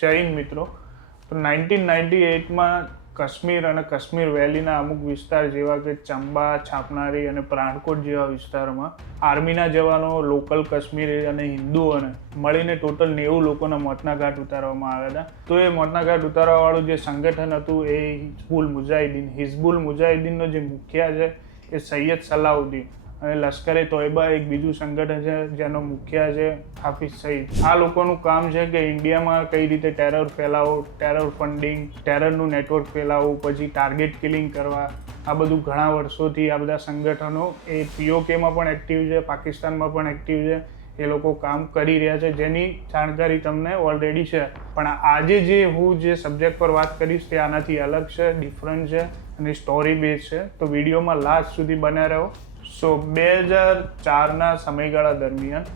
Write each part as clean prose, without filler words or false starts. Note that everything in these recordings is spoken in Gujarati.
જય હિન્દ મિત્રો. તો 1998માં કાશ્મીર અને કાશ્મીર વેલીના અમુક વિસ્તાર જેવા કે ચંબા, છાપનારી અને પ્રાણકોટ જેવા વિસ્તારમાં આર્મીના જવાનો, લોકલ કાશ્મીરી અને હિન્દુઓને મળીને ટોટલ 90 લોકોના મોતના ઘાટ ઉતારવામાં આવ્યા હતા. તો એ મોતના ઘાટ ઉતારવાવાળું જે સંગઠન હતું એ હિઝબુલ મુજાહિદ્દીનનો જે મુખ્ય છે એ સૈયદ સલાઉદ્દીન અને લશ્કરે તોયબા એક બીજું સંગઠન છે જેનો મુખ્ય છે હાફિઝ સઈદ. આ લોકોનું કામ છે કે ઇન્ડિયામાં કઈ રીતે ટેરર ફેલાવો, ટેરર ફંડિંગ, ટેરરનું નેટવર્ક ફેલાવવું, પછી ટાર્ગેટ કિલિંગ કરવા. આ બધું ઘણા વર્ષોથી આ બધા સંગઠનો એ POKમાં પણ એક્ટિવ છે, પાકિસ્તાનમાં પણ એક્ટિવ છે. એ લોકો કામ કરી રહ્યા છે જેની જાણકારી તમને ઓલરેડી છે. પણ આજે હું જે સબ્જેક્ટ પર વાત કરીશ તે આનાથી અલગ છે, ડિફરન્ટ છે અને સ્ટોરી બેઝ છે. તો વિડીયોમાં લાસ્ટ સુધી બન્યા રહો. 2004ના સમયગાળા દરમિયાન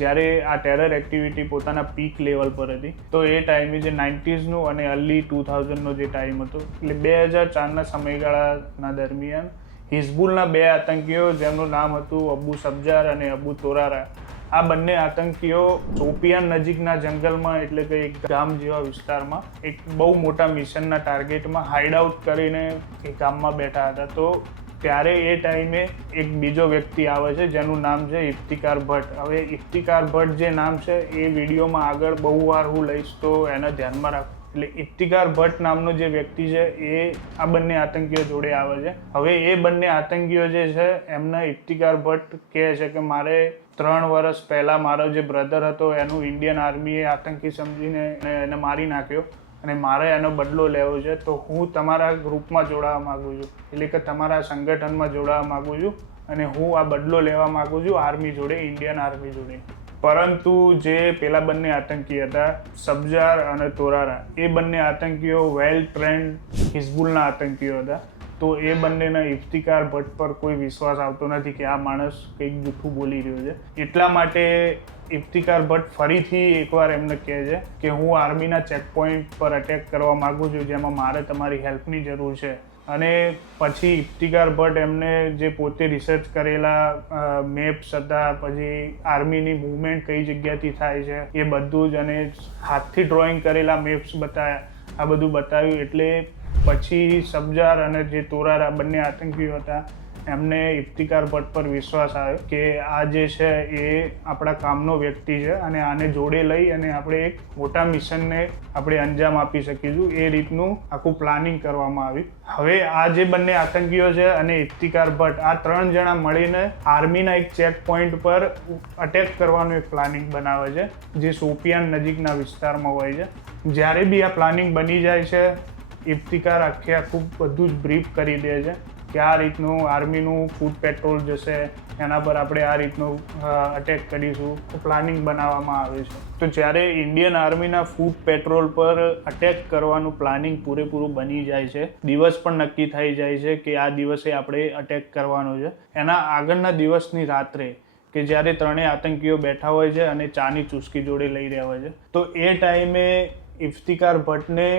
જ્યારે આ ટેરર એક્ટિવિટી પોતાના પીક લેવલ પર હતી, તો એ ટાઈમે જે 90sનું અને અર્લી 2000નો જે ટાઈમ હતો, એટલે 2004ના સમયગાળાના દરમિયાન હિઝબુલના બે આતંકીઓ જેમનું નામ હતું અબુ સબ્જાર અને અબુ તોરારા, આ બંને આતંકીઓ શોપિયાન નજીકના જંગલમાં એટલે કે એક ગામ જેવા વિસ્તારમાં એક બહુ મોટા મિશનના ટાર્ગેટમાં હાઇડ આઉટ કરીને એ ગામમાં બેઠા હતા. તો ત્યારે એ ટાઈમે એક બીજો વ્યક્તિ આવે છે જેનું નામ છે ઇફ્તિકાર ભટ્ટ. હવે ઇફ્તિકાર ભટ્ટ જે નામ છે એ વિડીયોમાં આગળ બહુ વાર હું લઈશ તો એને ધ્યાનમાં રાખો. એટલે ઇફ્તિકાર ભટ્ટ નામનો જે વ્યક્તિ છે એ આ બંને આતંકીઓ જોડે આવે છે. હવે એ બંને આતંકીઓ જે છે એમને ઇફ્તિકાર ભટ્ટ કહે છે કે મારે 3 વર્ષ પહેલાં મારો જે બ્રધર હતો એનું ઇન્ડિયન આર્મીએ આતંકી સમજીને એને મારી નાખ્યો અને મારે એનો બદલો લેવો છે. તો હું તમારા ગ્રુપમાં જોડાવા માગું છું, એટલે કે તમારા સંગઠનમાં જોડાવા માગું છું અને હું આ બદલો લેવા માગું છું આર્મી જોડે, ઇન્ડિયન આર્મી જોડે. પરંતુ જે પેલા બંને આતંકી હતા સબ્જાર અને તોરારા, એ બંને આતંકીઓ વેલ ટ્રેન્ડ હિઝબુલના આતંકીઓ હતા. તો એ બંનેના ઇફ્તિકાર ભટ્ટ પર કોઈ વિશ્વાસ આવતો નથી કે આ માણસ કંઈક જૂઠું બોલી રહ્યો છે. એટલા માટે ઇફ્તિકાર ભટ્ટ ફરીથી એકવાર એમને કહે છે કે હું આર્મીના ચેકપોઇન્ટ પર અટેક કરવા માગું છું જેમાં મારે તમારી હેલ્પની જરૂર છે. અને પછી ઇફ્તિકાર ભટ્ટ એમને જે પોતે રિસર્ચ કરેલા મેપ્સ હતા, પછી આર્મીની મૂવમેન્ટ કઈ જગ્યાથી થાય છે એ બધું જ, અને હાથથી ડ્રોઈંગ કરેલા મેપ્સ બતાવ્યા, આ બધું બતાવ્યું. એટલે પછી સબ્જાર અને જે તોરારા બંને આતંકીઓ હતા એમને ઇફ્તિકાર ભટ્ટ પર વિશ્વાસ આવ્યો કે આ જે છે એ આપણા કામનો વ્યક્તિ છે અને આને જોડે લઈ અને આપણે એક મોટા મિશનને આપણે અંજામ આપી શકીશું. એ રીતનું આખું પ્લાનિંગ કરવામાં આવ્યું. હવે આ જે બંને આતંકીઓ છે અને ઇફ્તિકાર ભટ્ટ, આ 3 જણા મળીને આર્મીના એક ચેક પોઈન્ટ પર અટેક કરવાનું એક પ્લાનિંગ બનાવે છે જે શોપિયાન નજીકના વિસ્તારમાં હોય છે. જ્યારે બી આ પ્લાનિંગ બની જાય છે, ઇફ્તિકાર આખું બધું જ બ્રીફ કરી દે છે કે આ રીતનું આર્મીનું ફૂડ પેટ્રોલ જશે, એના પર આપણે આ રીતનું અટેક કરીશું. પ્લાનિંગ બનાવવામાં આવે છે. તો જ્યારે ઇન્ડિયન આર્મીના ફૂડ પેટ્રોલ પર અટેક કરવાનું પ્લાનિંગ પૂરેપૂરું બની જાય છે, દિવસ પણ નક્કી થઈ જાય છે કે આ દિવસે આપણે અટેક કરવાનો છે, એના આગળના દિવસની રાત્રે કે જ્યારે ત્રણેય આતંકીઓ બેઠા હોય છે અને ચાની ચુસ્કી જોડે લઈ રહ્યા હોય છે, તો એ ટાઈમે ઇફ્તિકાર ભટ્ટને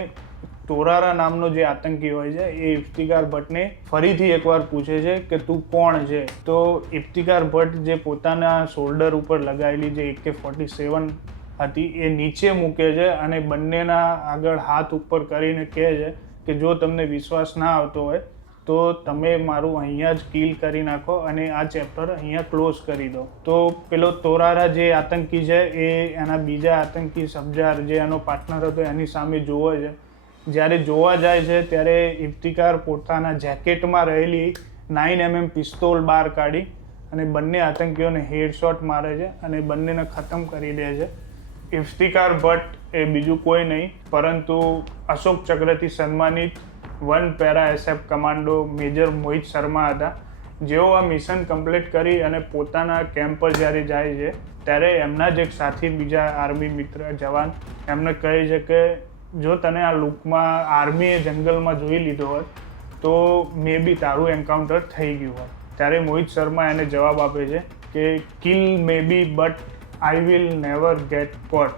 તોરારા નામનો જે આતંકી હોય છે એ ઇફ્તિકાર ભટ્ટને ફરીથી એકવાર પૂછે છે કે તું કોણ છે. તો ઇફ્તિકાર ભટ્ટ જે પોતાના શોલ્ડર ઉપર લગાવેલી જે AK-47 હતી એ નીચે મૂકે છે અને બંનેના આગળ હાથ ઉપર કરીને કહે છે કે જો તમને વિશ્વાસ ના આવતો હોય તો તમે મારું અહીંયા જ કિલ કરી નાખો અને આ ચેપ્ટર અહીંયા ક્લોઝ કરી દો. તો પેલો તોરારા જે આતંકી છે એ એના બીજા આતંકી સબ્જાર જે એનો પાર્ટનર હતો એની સામે જોવે છે. જ્યારે જોવા જાય છે ત્યારે ઇફ્તિકાર પોતાના જેકેટમાં રહેલી 9mm પિસ્તોલ બહાર કાઢી અને બંને આતંકીઓને હેડશોટ મારે છે અને બંનેને ખતમ કરી દે છે. ઇફ્તિકાર ભટ્ટ એ બીજું કોઈ નહીં પરંતુ અશોક ચક્રથી સન્માનિત 1 પેરા SF કમાન્ડો મેજર મોહિત શર્મા હતા. જેઓ આ મિશન કમ્પ્લીટ કરી અને પોતાના કેમ્પ પર જ્યારે જાય છે ત્યારે એમના જ એક સાથી બીજા આર્મી મિત્ર જવાન એમને કહે છે કે જો તને આ લુકમાં આર્મીએ જંગલમાં જોઈ લીધો હોત તો મે બી તારું એન્કાઉન્ટર થઈ ગયું હોત. ત્યારે મોહિત શર્મા એને જવાબ આપે છે કે kill maybe but I will never get caught.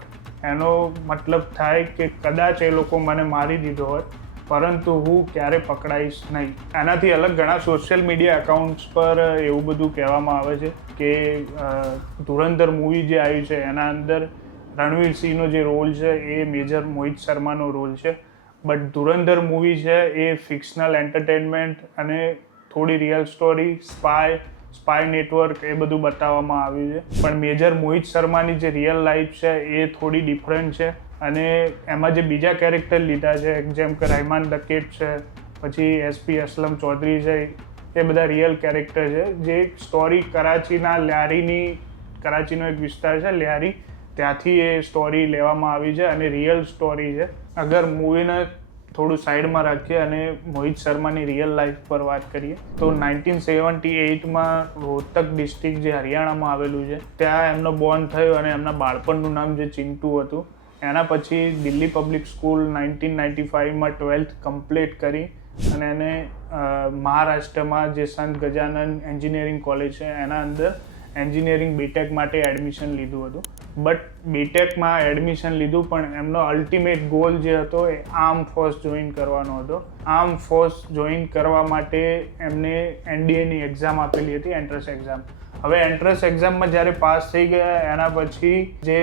એનો મતલબ થાય કે કદાચ એ લોકો મને મારી દીધો હોત પરંતુ હું ક્યારે પકડાઈશ નહીં. એનાથી અલગ ઘણા સોશિયલ મીડિયા એકાઉન્ટ્સ પર એવું બધું કહેવામાં આવે છે કે ધુરંધર મૂવી જે આવ્યું છે એના અંદર રણવીર સિંહનો જે રોલ છે એ મેજર મોહિત શર્માનો રોલ છે. બટ ધુરંધર મૂવી છે એ ફિક્શનલ એન્ટરટેનમેન્ટ અને થોડી રિયલ સ્ટોરી, સ્પાય નેટવર્ક એ બધું બતાવવામાં આવ્યું છે. પણ મેજર મોહિત શર્માની જે રિયલ લાઈફ છે એ થોડી ડિફરન્ટ છે. અને એમાં જે બીજા કેરેક્ટર લીધા છે જેમ કે રહેમાન દકેટ છે, પછી SP અસલમ ચૌધરી છે, એ બધા રિયલ કેરેક્ટર છે. જે સ્ટોરી કરાચીનો એક વિસ્તાર છે લ્યારી, ત્યાંથી એ સ્ટોરી લેવામાં આવી છે અને રિયલ સ્ટોરી છે. અગર મૂવીને થોડું સાઈડમાં રાખીએ અને મોહિત શર્માની રિયલ લાઈફ પર વાત કરીએ તો 1978માં રોહતક ડિસ્ટ્રિક્ટ જે હરિયાણામાં આવેલું છે ત્યાં એમનો બોર્ન થયો અને એમના બાળપણનું નામ જે ચિંટુ હતું. એના પછી દિલ્હી પબ્લિક સ્કૂલ 1995માં 12th કમ્પ્લીટ કરી અને એને મહારાષ્ટ્રમાં જે સંત ગજાનન એન્જિનિયરિંગ કોલેજ છે એના અંદર એન્જિનિયરિંગ બીટેક માટે એડમિશન લીધું હતું. બટ બીટેકમાં એડમિશન લીધું પણ એમનો અલ્ટિમેટ ગોલ જે હતો એ આર્મ ફોર્સ જોઈન કરવાનો હતો. આર્મ ફોર્સ જોઈન કરવા માટે એમને NDAની એક્ઝામ આપેલી હતી, એન્ટ્રન્સ એક્ઝામ. હવે એન્ટ્રન્સ એક્ઝામમાં જ્યારે પાસ થઈ ગયા એના પછી જે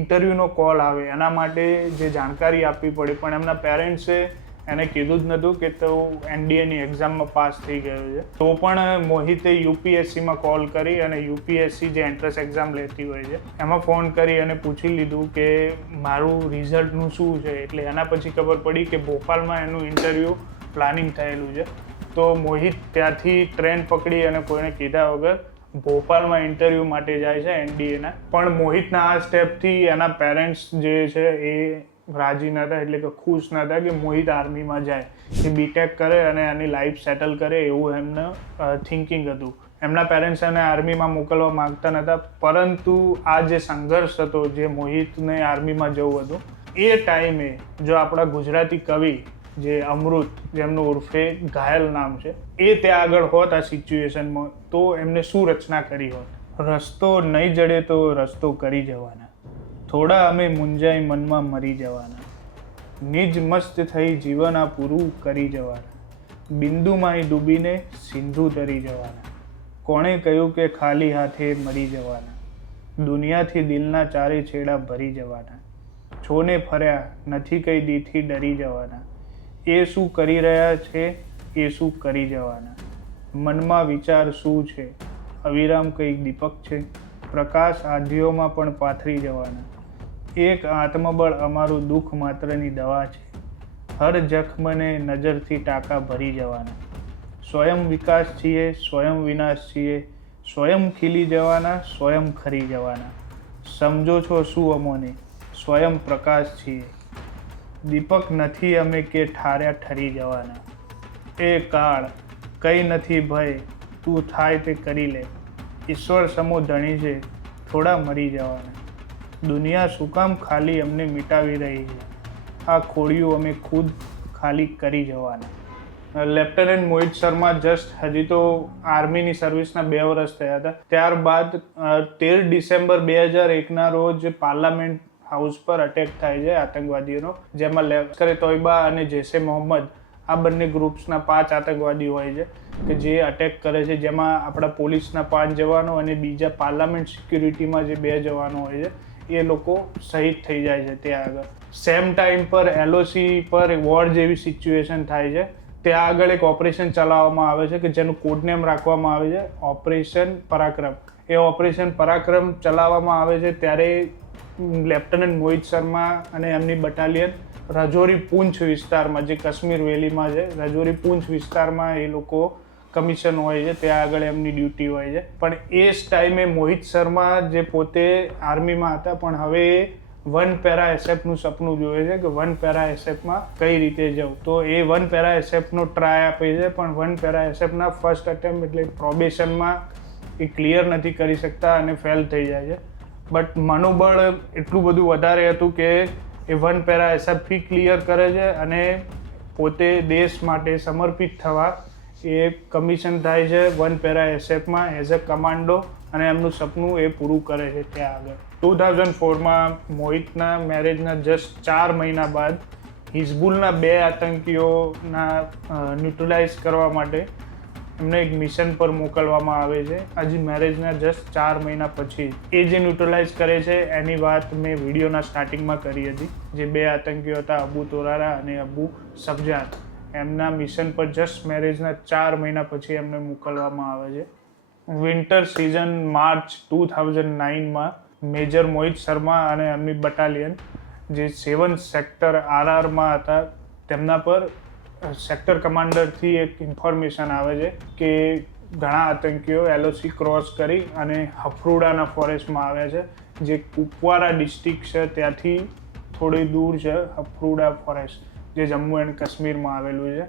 ઇન્ટરવ્યૂનો કોલ આવે એના માટે જે જાણકારી આપવી પડે, પણ એમના પેરેન્ટ્સે એને કીધું જ નહોતું કે તો NDAની એક્ઝામમાં પાસ થઈ ગયો છે. તો પણ મોહિતે UPSCમાં કોલ કરી અને UPSC જે એન્ટ્રન્સ એક્ઝામ લેતી હોય છે એમાં ફોન કરી અને પૂછી લીધું કે મારું રિઝલ્ટનું શું છે. એટલે એના પછી ખબર પડી કે ભોપાલમાં એનું ઇન્ટરવ્યૂ પ્લાનિંગ થયેલું છે. તો મોહિત ત્યાંથી ટ્રેન પકડી અને કોઈને કીધા વગર ભોપાલમાં ઇન્ટરવ્યૂ માટે જાય છે NDAના. પણ મોહિતના આ સ્ટેપથી એના પેરેન્ટ્સ જે છે એ રાજી ન હતા, એટલે કે ખુશ ન હતા કે મોહિત આર્મીમાં જાય, એ બીટેક કરે અને એની લાઈફ સેટલ કરે એવું એમને થિંકિંગ હતું. એમના પેરેન્ટ્સ એને આર્મીમાં મોકલવા માંગતા નહોતા. પરંતુ આ જે સંઘર્ષ હતો જે મોહિતને આર્મીમાં જવું હતું એ ટાઈમે જો આપણા ગુજરાતી કવિ જે અમૃત, જેમનું ઉર્ફે ઘાયલ નામ છે, એ ત્યાં આગળ હોત આ સિચ્યુએશનમાં તો એમને શું રચના કરી હોત. રસ્તો નહીં જડે તો રસ્તો કરી જવાના, થોડા અમે મૂંઝાઈ મનમાં મરી જવાના, નિજ મસ્ત થઈ જીવન આ પૂરું કરી જવાના, બિંદુમાં ડૂબીને સિંધુ તરી જવાના, કોણે કહ્યું કે ખાલી હાથે મરી જવાના, દુનિયાથી દિલના ચારે છેડા ભરી જવાના, છોને ફર્યા નથી કઈ દીથી ડરી જવાના, એ શું કરી રહ્યા છે એ શું કરી જવાના, મનમાં વિચાર શું છે અવિરામ કંઈક દીપક છે, પ્રકાશ આંધિઓમાં પણ પાથરી જવાના, એક આત્મબળ અમારું દુઃખ માત્રની દવા છે, હર જખ્મને નજરથી ટાંકા ભરી જવાના, સ્વયં વિકાસ છીએ સ્વયં વિનાશ છીએ, સ્વયં ખીલી જવાના સ્વયં ખરી જવાના, સમજો છો શું અમોને સ્વયં પ્રકાશ છીએ, દીપક નથી અમે કે ઠાર્યા ઠરી જવાના, એ કાળ કંઈ નથી ભય તું થાય તે કરી લે, ઈશ્વર સમો ધણી છે થોડા મરી જવાના, દુનિયા શું કામ ખાલી અમને મિટાવી રહી છે, આ ખોડિયું અમે ખુદ ખાલી કરી જવાના. લેફ્ટનન્ટ મોહિત શર્મા જસ્ટ હજી તો આર્મીની સર્વિસના 2 વર્ષ થયા હતા. ત્યારબાદ 13 ડિસેમ્બર 2001ના રોજ પાર્લામેન્ટ હાઉસ પર અટેક થાય છે આતંકવાદીઓનો, જેમાં લશ્કરે તોયબા અને જૈશે મોહમ્મદ આ બંને ગ્રુપ્સના 5 આતંકવાદી હોય છે કે જે અટેક કરે છે, જેમાં આપણા પોલીસના 5 જવાનો અને બીજા પાર્લામેન્ટ સિક્યુરિટીમાં જે 2 જવાનો હોય છે એ લોકો શહીદ થઈ જાય છે ત્યાં આગળ. સેમ ટાઈમ પર LOC પર વોર જેવી સિચ્યુએશન થાય છે. ત્યાં આગળ એક ઓપરેશન ચલાવવામાં આવે છે કે જેનું કોડનેમ રાખવામાં આવે છે ઓપરેશન પરાક્રમ. એ ઓપરેશન પરાક્રમ ચલાવવામાં આવે છે ત્યારે લેફ્ટનન્ટ મોહિત શર્મા અને એમની બટાલિયન રજૌરી પૂંછ વિસ્તારમાં, જે કાશ્મીર વેલીમાં છે, રજૌરી પૂંછ વિસ્તારમાં એ લોકો કમિશન હોય છે, ત્યાં આગળ એમની ડ્યુટી હોય છે. પણ એ જ ટાઈમે મોહિત શર્મા જે પોતે આર્મીમાં હતા પણ હવે વન પેરા એસએફનું સપનું જોવે છે કે વન પેરા એસએફમાં કઈ રીતે જવું. તો એ વન પેરા એસએફનો ટ્રાય આપે છે પણ વન પેરા એસએફના ફર્સ્ટ અટેમ્પ એટલે પ્રોબેશનમાં એ ક્લિયર નથી કરી શકતા અને ફેલ થઈ જાય છે. બટ મનોબળ એટલું બધું વધારે હતું કે એ વન પેરા એસએફથી ક્લિયર કરે છે અને પોતે દેશ માટે સમર્પિત થવા એ કમિશન થાય છે વન પેરા એસએફમાં એઝ અ કમાન્ડો અને એમનું સપનું એ પૂરું કરે છે ત્યાં આગળ. 2004માં મોહિતના મેરેજના જસ્ટ 4 મહિના બાદ હિઝબુલના 2 આતંકીઓના ન્યુટ્રલાઇઝ કરવા માટે એમને એક મિશન પર મોકલવામાં આવે છે હજી મેરેજના જસ્ટ 4 મહિના પછી. એ જે ન્યુટ્રલાઇઝ કરે છે એની વાત મેં વિડીયોના સ્ટાર્ટિંગમાં કરી હતી. જે 2 આતંકીઓ હતા, અબુ તોરારા અને અબુ સફજાન, એમના મિશન પર જસ્ટ મેરેજના 4 મહિના પછી એમને મોકલવામાં આવે છે. વિન્ટર સિઝન માર્ચ 2009માં મેજર મોહિત શર્મા અને એમની બટાલિયન જે 7 સેક્ટર RRમાં હતા, તેમના પર સેક્ટર કમાન્ડરથી એક ઇન્ફોર્મેશન આવે છે કે ઘણા આતંકીઓ LOC ક્રોસ કરી અને હફરૂડાના ફોરેસ્ટમાં આવ્યા છે, જે કુપવારા ડિસ્ટ્રિક્ટ છે ત્યાંથી થોડી દૂર છે હફરૂડા ફોરેસ્ટ, જે જમ્મુ એન્ડ કાશ્મીરમાં આવેલું છે.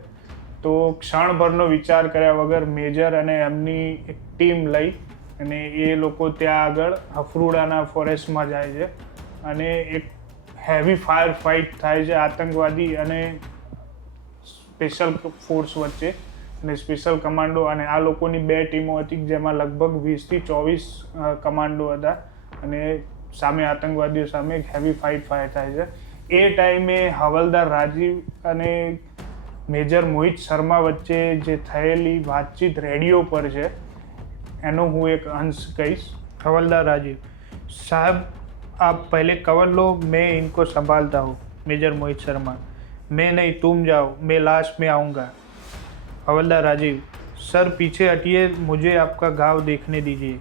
તો ક્ષણભરનો વિચાર કર્યા વગર મેજર અને એમની એક ટીમ લઈ અને એ લોકો ત્યાં આગળ હફરૂડાના ફોરેસ્ટમાં જાય છે અને એક હેવી ફાયર ફાઇટ થાય છે આતંકવાદી અને સ્પેશિયલ ફોર્સ વચ્ચે, અને સ્પેશિયલ કમાન્ડો, અને આ લોકોની 2 ટીમો હતી જેમાં લગભગ 20થી 24 કમાન્ડો હતા અને સામે આતંકવાદીઓ સામે એક હેવી ફાઇટ થાય છે. એ ટાઈમે હવલદાર રાજીવ અને મેજર મોહિત શર્મા વચ્ચે જે થયેલી વાતચીત રેડિયો પર છે એનો હું એક અંશ કહીશ. हवलदार राजीव साहब, आप पहले कवर लो, मैं इनको संभालता हूँ. मेजर मोहित शर्मा, मैं नहीं, तुम जाओ, मैं लास्ट में आऊँगा. हवलदार राजीव, सर पीछे हटिए, मुझे आपका घाव देखने दीजिए.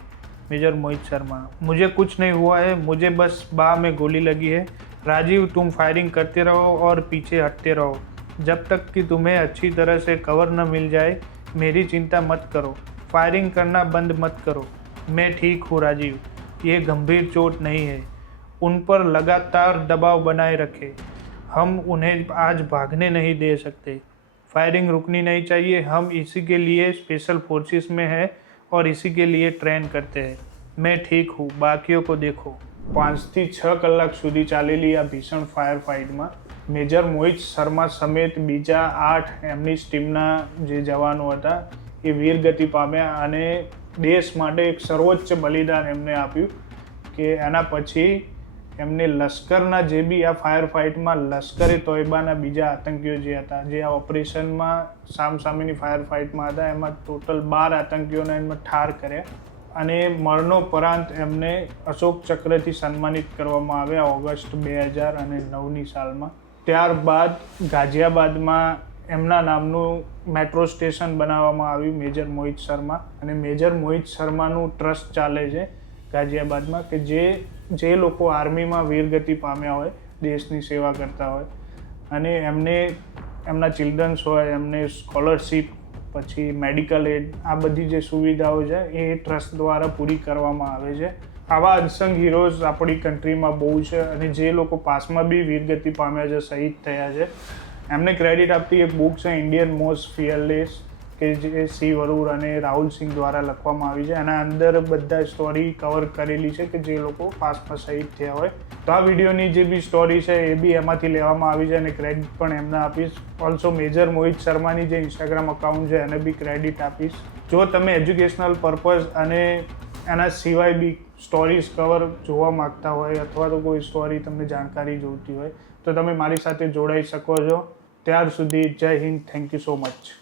मेजर मोहित शर्मा, मुझे कुछ नहीं हुआ है, मुझे बस बाह में गोली लगी है. राजीव, तुम फायरिंग करते रहो और पीछे हटते रहो जब तक कि तुम्हें अच्छी तरह से कवर न मिल जाए. मेरी चिंता मत करो, फायरिंग करना बंद मत करो. मैं ठीक हूँ राजीव, ये गंभीर चोट नहीं है. उन पर लगातार दबाव बनाए रखे, हम उन्हें आज भागने नहीं दे सकते. फायरिंग रुकनी नहीं चाहिए, हम इसी के लिए स्पेशल फोर्सेस में हैं और इसी के लिए ट्रेन करते हैं. मैं ठीक हूँ, बाकियों को देखो. 5થી 6 કલાક સુધી ચાલેલી આ ભીષણ ફાયર ફાઇટમાં મેજર મોહિત શર્મા સમેત બીજા 8 એમની ટીમના જે જવાનો હતા એ વીરગતિ પામ્યા અને દેશ માટે એક સર્વોચ્ચ બલિદાન એમને આપ્યું કે એના પછી એમને લશ્કરના જે બી આ ફાયર ફાઇટમાં લશ્કરે તોયબાના બીજા આતંકીઓ જે હતા, જે આ ઓપરેશનમાં સામસામેની ફાયર ફાઇટમાં હતા, એમાં ટોટલ 12 આતંકીઓને એમને ઠાર કર્યા અને મરણોપરાંત એમને અશોક ચક્રથી સન્માનિત કરવામાં આવ્યા ઓગસ્ટ 2009ની સાલમાં. ત્યારબાદ ગાઝિયાબાદમાં એમના નામનું મેટ્રો સ્ટેશન બનાવવામાં આવ્યું મેજર મોહિત શર્મા, અને મેજર મોહિત શર્માનું ટ્રસ્ટ ચાલે છે ગાઝિયાબાદમાં કે જે લોકો આર્મીમાં વીરગતિ પામ્યા હોય, દેશની સેવા કરતા હોય અને એમને એમના ચિલ્ડ્રન્સ હોય, એમને સ્કોલરશીપ, પછી મેડિકલ એડ, આ બધી જે સુવિધાઓ છે એ ટ્રસ્ટ દ્વારા પૂરી કરવામાં આવે છે. આવા અનસંગ હીરોઝ આપણી કન્ટ્રીમાં બહુ છે અને જે લોકો પાસમાં બી વીરગતિ પામ્યા છે, શહીદ થયા છે, એમને ક્રેડિટ આપતી એક બુક છે ઇન્ડિયન મોસ્ટ ફિયરલેસ, કે જે સી વરુર અને રાહુલ સિંહ દ્વારા લખવામાં આવી છે. એના અંદર બધા સ્ટોરી કવર કરેલી છે કે જે લોકો પાસમાં શહીદ થયા હોય. તો આ વિડીયોની જે બી સ્ટોરી છે એ બી એમાંથી લેવામાં આવી છે અને ક્રેડિટ પણ એમને આપીશ. ઓલ્સો મેજર મોહિત શર્માની જે ઇન્સ્ટાગ્રામ અકાઉન્ટ છે એને બી ક્રેડિટ આપીશ. જો તમે એજ્યુકેશનલ પર્પઝ અને એના સિવાય બી સ્ટોરીઝ કવર જોવા માગતા હોય અથવા તો કોઈ સ્ટોરી તમને જાણકારી જોઈતી હોય તો તમે મારી સાથે જોડાઈ શકો છો. ત્યાર સુધી જય Hind, thank you so much.